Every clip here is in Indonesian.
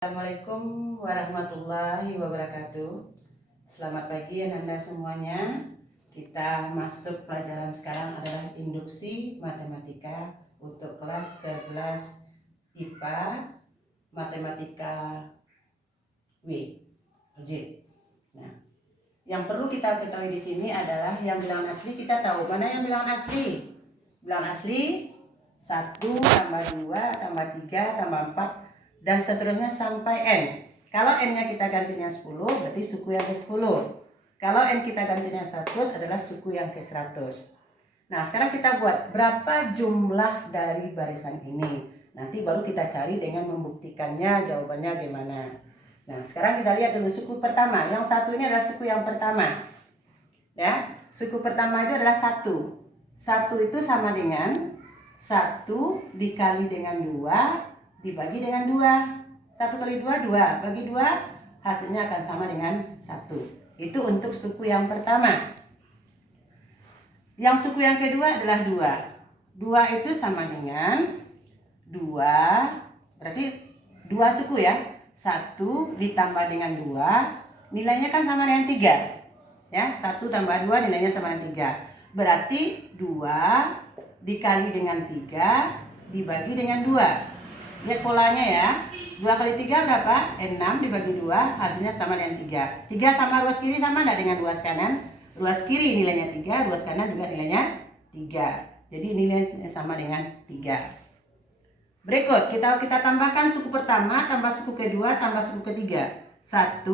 Assalamualaikum warahmatullahi wabarakatuh. Selamat pagi Anda semuanya. Kita masuk pelajaran sekarang adalah induksi matematika untuk kelas 11 IPA matematika wajib. Nah, yang perlu kita ketahui di sini adalah yang bilangan asli. Kita tahu mana yang bilangan asli. Bilangan asli 1 tambah 2 tambah 3 tambah 4 dan seterusnya sampai N. Kalau N-nya kita gantinya 10 berarti suku yang ke-10. Kalau N kita gantinya 100 adalah suku yang ke-100. Nah, sekarang kita buat berapa jumlah dari barisan ini. Nanti baru kita cari dengan membuktikannya jawabannya gimana. Nah, sekarang kita lihat dulu suku pertama. Yang satu ini adalah suku yang pertama. Ya, suku pertama itu adalah 1. 1 itu sama dengan 1 dikali dengan 2 dibagi dengan 2. 1 kali 2, 2. Bagi 2, hasilnya akan sama dengan 1. Itu untuk suku yang pertama. Yang suku yang kedua adalah 2. 2 itu sama dengan 2. Berarti 2 suku ya. 1 ditambah dengan 2, nilainya kan sama dengan 3. Ya, 1 tambah 2 nilainya sama dengan 3. Berarti 2 dikali dengan 3 dibagi dengan 2. Lihat polanya ya. 2 kali 3 berapa? 6 dibagi 2 hasilnya sama dengan 3. 3 sama ruas kiri sama enggak dengan ruas kanan? Ruas kiri nilainya 3, ruas kanan juga nilainya 3. Jadi nilainya sama dengan 3. Berikut kita tambahkan suku pertama tambah suku kedua tambah suku ketiga. 1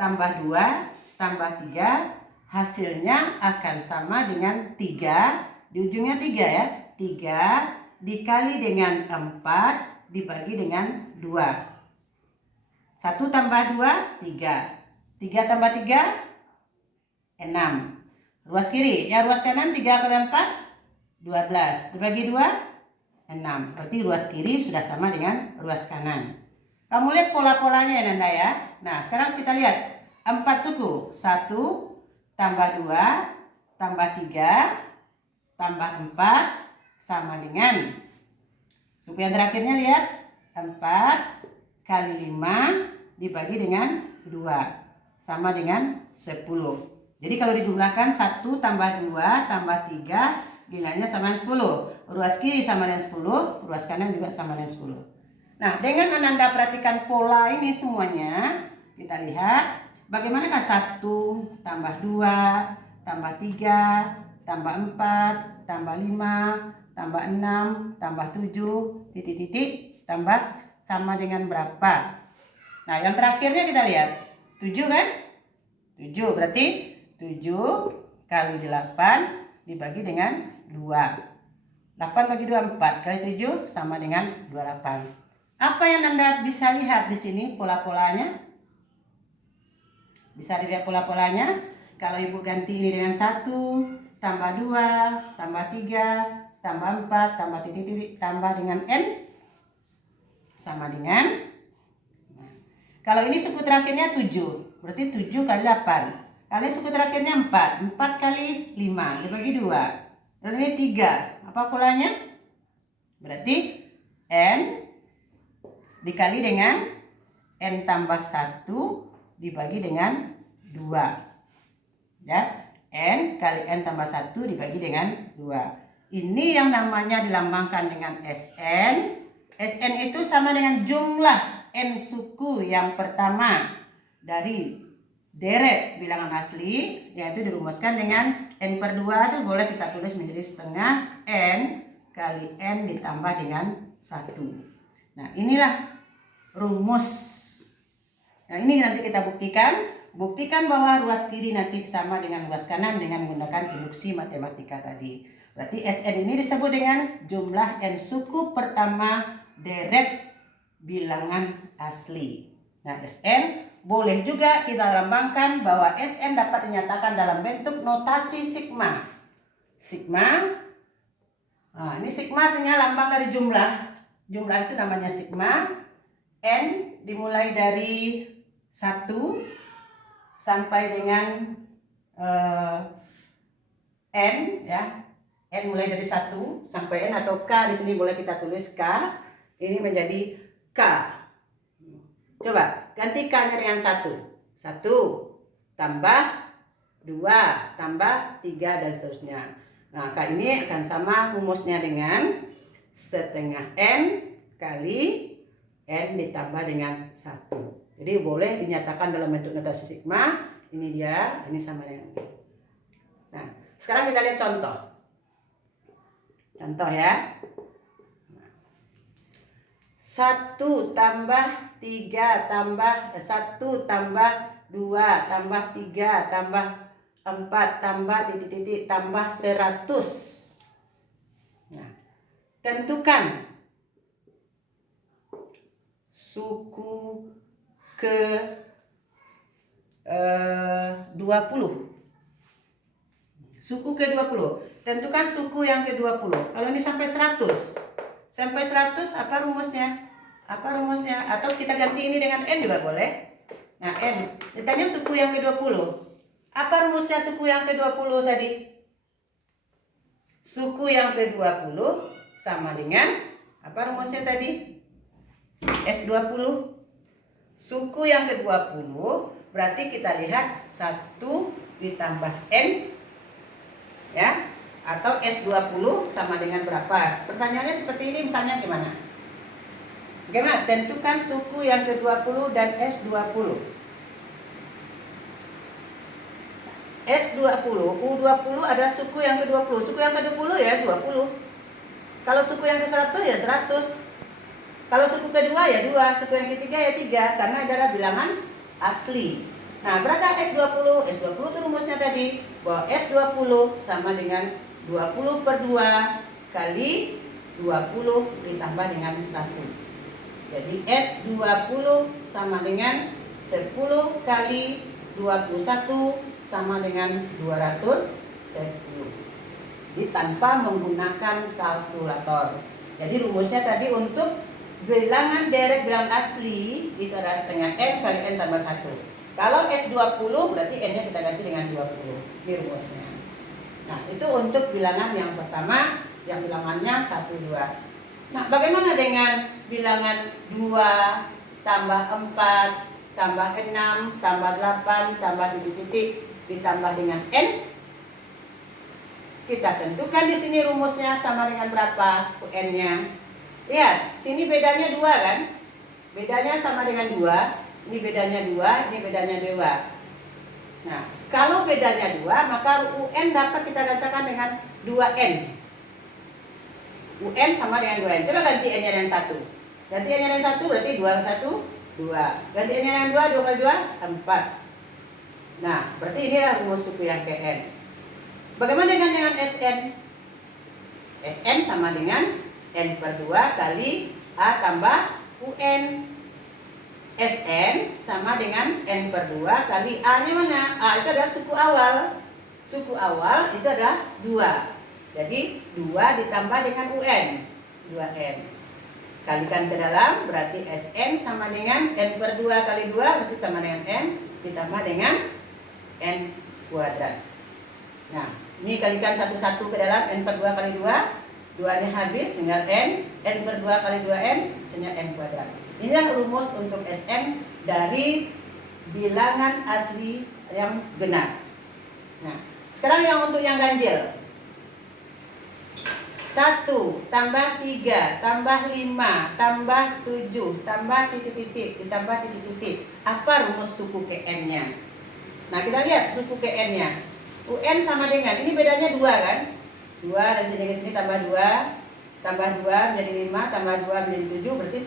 tambah 2 tambah 3 hasilnya akan sama dengan 3. Di ujungnya 3 ya. 3 dikali dengan 4 dibagi dengan 2. 1 tambah 2, 3. 3 tambah 3, 6. Ruas kiri, yang ruas kanan 3 kali 4, 12. Dibagi 2, 6. Berarti ruas kiri sudah sama dengan ruas kanan. Kamu lihat pola-polanya ya Nanda ya. Nah, sekarang kita lihat 4 suku. 1 tambah 2 tambah 3 tambah 4 sama dengan suku yang terakhirnya lihat 4 kali 5 dibagi dengan 2 sama dengan 10. Jadi kalau dijumlahkan 1 tambah 2 tambah 3 nilainya sama dengan 10. Ruas kiri sama dengan 10, ruas kanan juga sama dengan 10. Nah, dengan Ananda perhatikan pola ini semuanya, kita lihat bagaimanakah 1 tambah 2 tambah 3 tambah 4 tambah 5 tambah 6, tambah 7, titik-titik, tambah sama dengan berapa. Nah, yang terakhirnya kita lihat 7 kan? 7 berarti 7 kali 8 dibagi dengan 2. 8 bagi 2, 4 kali 7 sama dengan 28. Apa yang Anda bisa lihat di sini pola-polanya? Bisa dilihat pola-polanya. Kalau Ibu ganti ini dengan 1, tambah 2, tambah 3, tambah 4, tambah titik-titik, tambah dengan N sama dengan, nah, kalau ini suku terakhirnya 7, berarti 7 kali 8. Kali suku terakhirnya 4, 4 kali 5 dibagi 2. Dan ini 3. Apa polanya? Berarti N dikali dengan N tambah 1 dibagi dengan 2. Ya, N kali N tambah 1 dibagi dengan 2. Ini yang namanya dilambangkan dengan SN. SN itu sama dengan jumlah N suku yang pertama dari deret bilangan asli, yaitu dirumuskan dengan N per 2 itu boleh kita tulis menjadi setengah N kali N ditambah dengan 1. Nah, inilah rumus. Nah, ini nanti kita buktikan bahwa ruas kiri nanti sama dengan ruas kanan dengan menggunakan induksi matematika tadi. Berarti SN ini disebut dengan jumlah N suku pertama deret bilangan asli. Nah, SN boleh juga kita lambangkan bahwa SN dapat dinyatakan dalam bentuk notasi sigma. Sigma, nah ini sigma artinya lambang dari jumlah. Jumlah itu namanya sigma. N dimulai dari 1 sampai dengan N ya. N mulai dari 1 sampai N atau K, di sini boleh kita tulis K. Ini menjadi K. Coba ganti K-nya dengan 1. 1 tambah 2 tambah 3 dan seterusnya. Nah, K ini akan sama rumusnya dengan setengah N kali N ditambah dengan 1. Jadi boleh dinyatakan dalam bentuk notasi sigma. Ini dia, ini sama dengan. Nah, sekarang kita lihat contoh. Contoh ya. 1 tambah 3 tambah 1 tambah 2 tambah 3 tambah 4 tambah titik-titik tambah 100. Nah, tentukan suku ke 20. Suku ke 20. Tentukan suku yang ke 20. Kalau ini sampai 100. Sampai 100 apa rumusnya? Apa rumusnya? Atau kita ganti ini dengan N juga boleh. Nah, N. Ditanya suku yang ke 20. Apa rumusnya suku yang ke 20 tadi? Suku yang ke 20 sama dengan apa rumusnya tadi? S20. Suku yang ke 20 berarti kita lihat 1 ditambah N ya, atau S20 sama dengan berapa? Pertanyaannya seperti ini, misalnya gimana? Bagaimana? Tentukan suku yang ke-20 dan S20. S20, U20 ada suku yang ke-20. Suku yang ke-20 ya 20. Kalau suku yang ke-100 ya 100. Kalau suku kedua ya 2, suku yang ketiga ya 3, karena adalah bilangan asli. Nah, berapa S20? S20 itu rumusnya tadi, bahwa S20 sama dengan 20 per 2 kali 20 ditambah dengan 1. Jadi S20 sama dengan 10 kali 21 sama dengan 210. Jadi tanpa menggunakan kalkulator. Jadi rumusnya tadi untuk bilangan direct bilangan asli itu adalah setengah N kali N tambah 1. Kalau S20 berarti N-nya kita ganti dengan 20. Ini rumusnya. Nah, itu untuk bilangan yang pertama, yang bilangannya 1, 2. Nah, bagaimana dengan bilangan 2 tambah 4 tambah 6 tambah 8 tambah titik-titik ditambah dengan N? Kita tentukan di sini rumusnya sama dengan berapa N-nya. Lihat, sini bedanya 2 kan? Bedanya sama dengan 2. Ini bedanya 2, ini bedanya 2. Nah, kalau bedanya 2, maka UN dapat kita katakan dengan 2N. UN sama dengan 2N. Coba ganti N-nya dengan 1. Ganti N-nya dengan 1 berarti 2 kali 1, 2. Ganti N-nya dengan 2, 2 kali 2, 4. Nah, berarti inilah rumus suku yang ke N. Bagaimana dengan SN? SN sama dengan N per 2 kali A tambah UN. SN sama dengan N per 2 kali A-nya mana? A itu adalah suku awal. Suku awal itu adalah 2. Jadi 2 ditambah dengan UN, 2N. Kalikan ke dalam berarti SN sama dengan N per 2 kali 2 berarti sama dengan N ditambah dengan N kuadrat. Nah, ini kalikan satu-satu ke dalam N per 2 kali 2. 2-nya habis tinggal N per 2 kali 2N hasilnya N kuadrat. Inilah rumus untuk SN dari bilangan asli yang benar. Nah, sekarang yang untuk yang ganjil. 1 tambah 3 tambah 5 tambah 7 tambah titik-titik ditambah titik-titik. Apa rumus suku ke N-nya? Nah, kita lihat suku ke N-nya. UN sama dengan, ini bedanya 2 kan? 2 dari sini ke sini tambah 2 tambah 2 menjadi 5 tambah 2 menjadi 7, berarti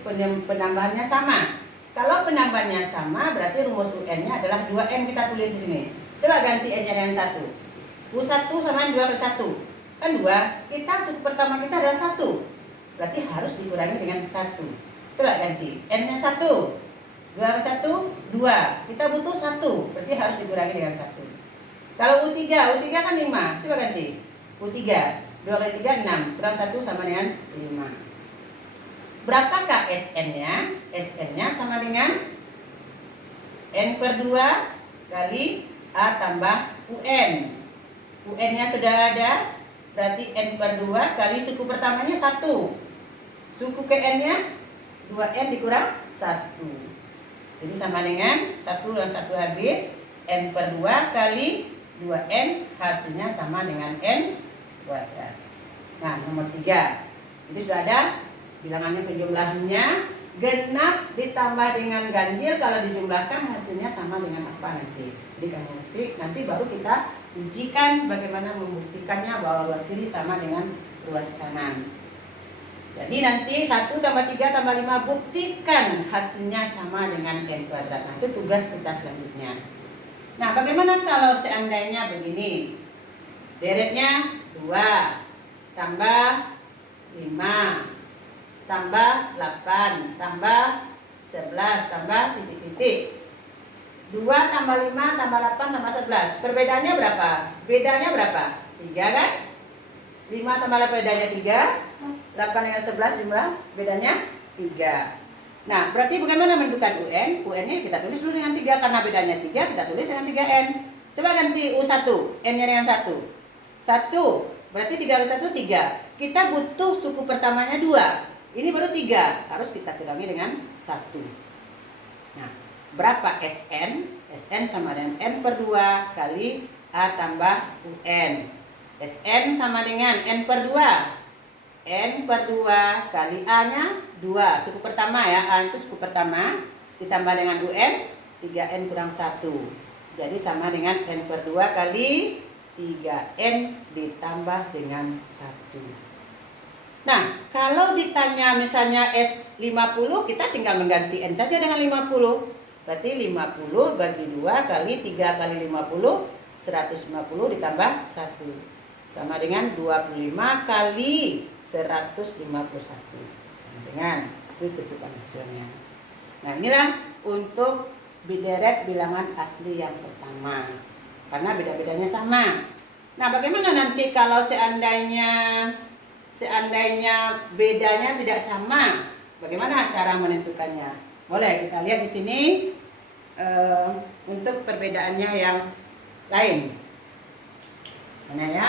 penambahannya sama. Kalau penambahannya sama berarti rumus UN-nya adalah 2N, kita tulis di sini. Coba ganti N-nya dengan 1. U1 sama 2 per 1. Kan 2. Kita suku pertama kita adalah 1. Berarti harus dikurangi dengan 1. Coba ganti. N-nya 1. 2 per 1, 2. Kita butuh 1. Berarti harus dikurangi dengan 1. Kalau U3 kan 5. Coba ganti. U3. 2 kali 3, 6. Kurang 1 sama dengan 5. Berapakah SN-nya? SN-nya sama dengan N per 2 kali A tambah UN. UN-nya sudah ada, berarti N per 2 kali suku pertamanya 1. Suku ke N-nya 2N dikurang 1. Jadi sama dengan 1 dan 1 habis, N per 2 kali 2N hasilnya sama dengan N kuadrat. Nah, nomor 3. Jadi sudah ada bilangannya, penjumlahannya. Genap ditambah dengan ganjil, kalau dijumlahkan hasilnya sama dengan apa nanti. Jadi kamu ketik, nanti baru kita ujikan bagaimana membuktikannya bahwa luas kiri sama dengan luas kanan. Jadi nanti 1 tambah 3 tambah 5 buktikan hasilnya sama dengan N kuadrat. Nah, itu tugas kita selanjutnya. Nah, bagaimana kalau seandainya begini? Deretnya 2 tambah 5 tambah 8 tambah 11 tambah titik-titik. 2 tambah 5 tambah 8 tambah 11. Perbedaannya berapa? Bedanya berapa? 3 kan? 5 tambah 8 bedanya 3. 8 dengan 11 jumlah bedanya 3. Nah, berarti bagaimana menentukan UN? UN-nya kita tulis dulu dengan 3 karena bedanya 3, kita tulis dengan 3N. Coba ganti U1, N-nya dengan 1. 1, berarti 3 kali 1, 3. Kita butuh suku pertamanya 2. Ini baru 3, harus kita kurangi dengan 1. Nah, berapa SN? SN sama dengan N per 2 kali A tambah UN. SN sama dengan N per 2. N per 2 kali A-nya 2. Suku pertama ya, A itu suku pertama. Ditambah dengan UN, 3N kurang 1. Jadi sama dengan N per 2 kali 3N ditambah dengan 1. Nah, kalau ditanya misalnya S50, kita tinggal mengganti N saja dengan 50. Berarti 50 bagi 2 kali 3 kali 50, 150 ditambah 1. Sama dengan 25 kali 151. Sama dengan itu tentukan hasilnya. Nah, inilah untuk bideret bilangan asli yang pertama. Karena beda-bedanya sama. Nah, bagaimana nanti kalau seandainya bedanya tidak sama, bagaimana cara menentukannya? Boleh kita lihat di sini untuk perbedaannya yang lain. Mana ya?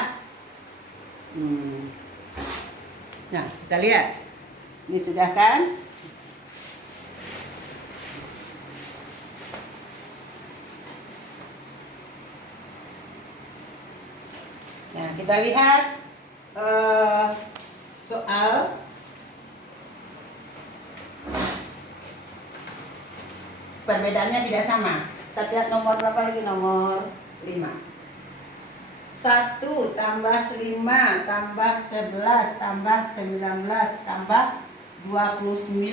Nah, kita lihat. Ini sudah kan? Nah, kita lihat soal perbedaannya tidak sama. Kita lihat nomor berapa lagi? Nomor 5. 1 tambah 5 tambah 11 tambah 19 tambah 29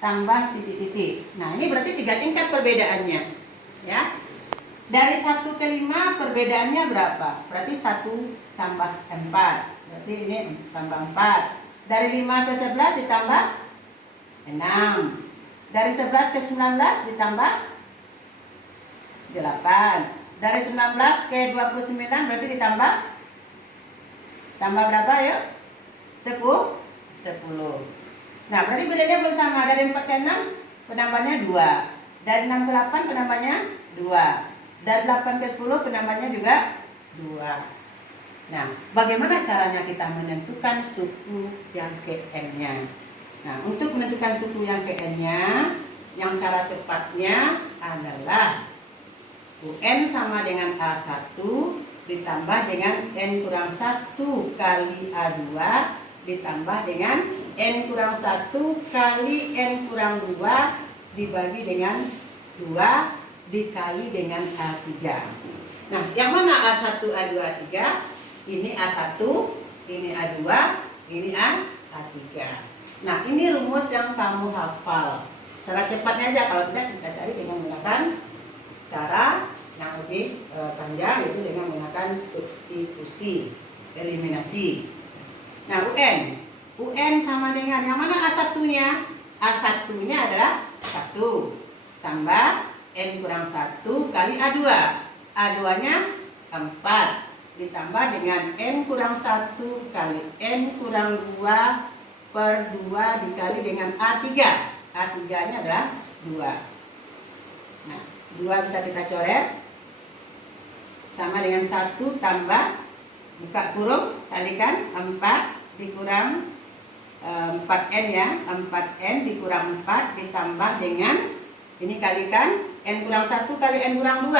tambah titik-titik. Nah, ini berarti 3 tingkat perbedaannya. Ya. Dari 1 ke 5 perbedaannya berapa? Berarti 1 tambah 4. Berarti ini tambah 4. Dari 5 ke 11 ditambah 6. Dari 11 ke 19 ditambah 8. Dari 19 ke 29 berarti ditambah berapa ya? 10. Nah, berarti bedanya belum sama. Dari 4 ke 6 penambahnya 2. Dari 6 ke 8 penambahnya 2. Dari 8 ke 10 penambahnya juga 2. Nah, bagaimana caranya kita menentukan suku yang ke N-nya? Nah, untuk menentukan suku yang ke N-nya, yang cara cepatnya adalah UN sama dengan A1 ditambah dengan N kurang 1 kali A2 ditambah dengan N kurang 1 kali N kurang 2 dibagi dengan 2 dikali dengan A3. Nah, yang mana A1, A2, A3? Ini A1, ini A2, ini A3. Nah, ini rumus yang kamu hafal. Secara cepatnya aja, kalau tidak kita cari dengan menggunakan cara yang lebih panjang, yaitu dengan menggunakan substitusi, eliminasi. Nah, UN sama dengan yang mana A1-nya? A1-nya adalah 1 tambah N kurang 1 kali A2. A2-nya 4 ditambah dengan N kurang 1 kali N kurang 2 per 2 dikali dengan A3. A3-nya adalah 2. Nah, 2 bisa kita coret. Sama dengan 1 tambah, buka kurung, kalikan 4 dikurang 4N ya. 4N dikurang 4 ditambah dengan Ini kalikan n kurang 1 kali n kurang 2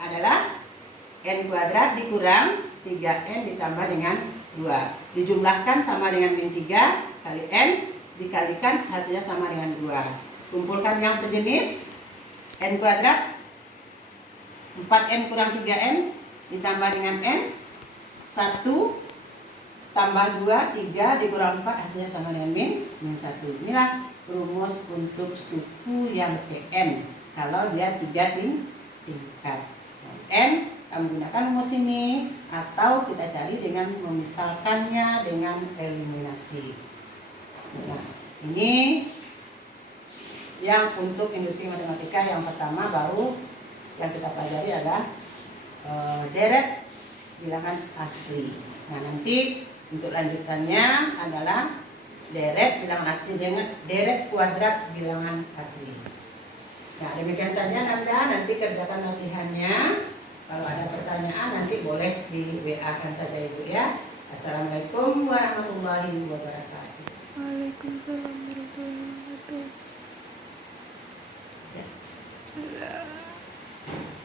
adalah n kuadrat dikurang 3n ditambah dengan 2. Dijumlahkan sama dengan min 3 kali n, dikalikan hasilnya sama dengan 2. Kumpulkan yang sejenis, n kuadrat 4n kurang 3n ditambah dengan n, 1 tambah 2, 3 dikurang 4 hasilnya sama dengan min 1. Inilah rumus untuk suku yang Tn kalau dia 3 tingkat. N kita menggunakan rumus ini atau kita cari dengan memisahkannya dengan eliminasi. Nah, ini yang untuk industri matematika yang pertama baru yang kita pelajari adalah deret bilangan asli. Nah, nanti untuk lanjutannya adalah deret bilangan asli dengan deret kuadrat bilangan asli. Nah, demikian saja Nanda, nanti kerjakan latihannya. Kalau ada pertanyaan nanti boleh di WA-kan saja Ibu ya. Assalamualaikum warahmatullahi wabarakatuh. Waalaikumsalam warahmatullahi wabarakatuh.